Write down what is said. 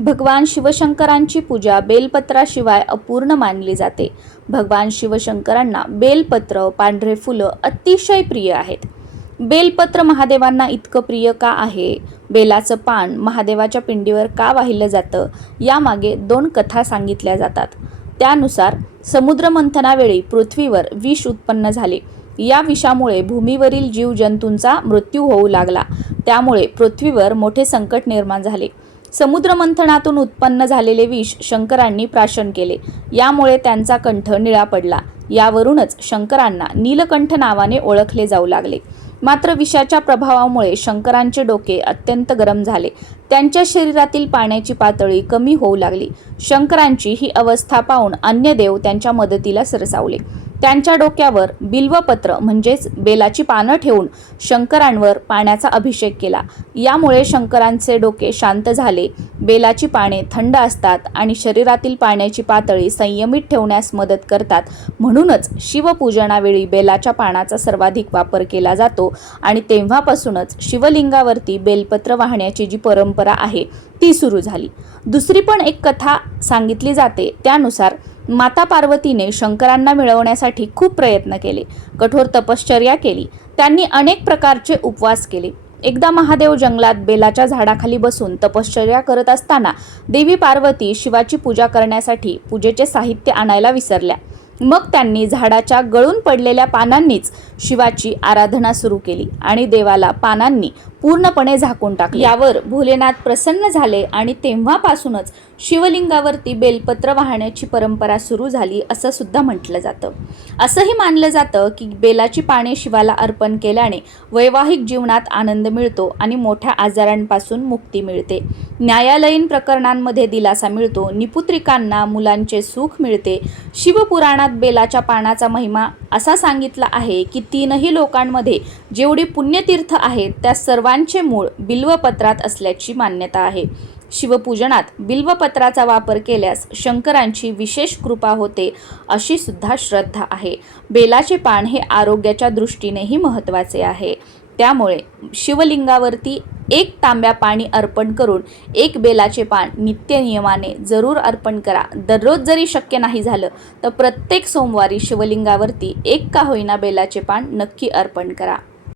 भगवान शिवशंकरांची पूजा बेलपत्राशिवाय अपूर्ण मानली जाते. भगवान शिवशंकरांना बेलपत्र, पांढरे फुलं अतिशय प्रिय आहेत. बेलपत्र महादेवांना इतकं प्रिय का आहे? बेलाचं पान महादेवाच्या पिंडीवर का वाहिलं जातं? यामागे 2 कथा सांगितल्या जातात. त्यानुसार समुद्रमंथनावेळी पृथ्वीवर विष उत्पन्न झाले. या विषामुळे भूमीवरील जीवजंतूंचा मृत्यू होऊ लागला. त्यामुळे पृथ्वीवर मोठे संकट निर्माण झाले. समुद्रमंथनातून उत्पन्न झालेले विष शंकरांनी प्राशन केले. यामुळे त्यांचा कंठ निळा पडला. यावरूनच शंकरांना नीलकंठ नावाने ओळखले जाऊ लागले. मात्र विषाच्या प्रभावामुळे शंकरांचे डोके अत्यंत गरम झाले. त्यांच्या शरीरातील पाण्याची पातळी कमी होऊ लागली. शंकरांची ही अवस्था पाहून अन्य देव त्यांच्या मदतीला सरसावले. त्यांच्या डोक्यावर बिल्वपत्र म्हणजेच बेलाची पानं ठेवून शंकरांवर पाण्याचा अभिषेक केला. यामुळे शंकरांचे डोके शांत झाले. बेलाची पाने थंड असतात आणि शरीरातील पाण्याची पातळी संयमित ठेवण्यास मदत करतात. म्हणूनच शिवपूजनावेळी बेलाच्या पानाचा सर्वाधिक वापर केला जातो आणि तेव्हापासूनच शिवलिंगावरती बेलपत्र वाहण्याची जी परंपरा आहे ती सुरू झाली. दुसरी पण एक कथा सांगितली जाते. त्यानुसार माता पार्वतीने शंकरांना मिळवण्यासाठी खूप प्रयत्न केले, कठोर तपश्चर्या केली. त्यांनी अनेक प्रकारचे उपवास केले. एकदा महादेव जंगलात बेलाच्या झाडाखाली बसून तपश्चर्या करत असताना देवी पार्वती शिवाची पूजा करण्यासाठी पूजेचे साहित्य आणायला विसरल्या. मग त्यांनी झाडाच्या गळून पडलेल्या पानांनीच शिवाची आराधना सुरू केली आणि देवाला पानांनी पूर्णपणे झाकून टाकले. यावर भोलेनाथ प्रसन्न झाले आणि तेव्हापासूनच शिवलिंगावरती बेलपत्र वाहण्याची परंपरा सुरू झाली असं सुद्धा म्हटलं जातं. असंही मानलं जातं की बेलाची पाने शिवाला अर्पण केल्याने वैवाहिक जीवनात आनंद मिळतो आणि मोठ्या आजारांपासून मुक्ती मिळते. न्यायालयीन प्रकरणांमध्ये दिलासा मिळतो. निपुत्रिकांना मुलांचे सुख मिळते. शिवपुराणात बेलाच्या पानाचा महिमा असा सांगितला आहे की 3ही लोकांमध्ये जेवढी पुण्यतीर्थ आहेत त्या सर्वांचे मूळ बिल्वपत्रात असल्याची मान्यता आहे. शिवपूजनात बिल्वपत्राचा वापर केल्यास शंकरांची विशेष कृपा होते अशी सुद्धा श्रद्धा आहे. बेलाचे पान हे आरोग्याच्या दृष्टीनेही महत्त्वाचे आहे. त्यामुळे शिवलिंगावरती 1 तांब्या पाणी अर्पण करून 1 बेलाचे पान नित्यनियमाने जरूर अर्पण करा. दररोज जरी शक्य नाही झालं तर प्रत्येक सोमवारी शिवलिंगावरती 1 का होईना बेलाचे पान नक्की अर्पण करा.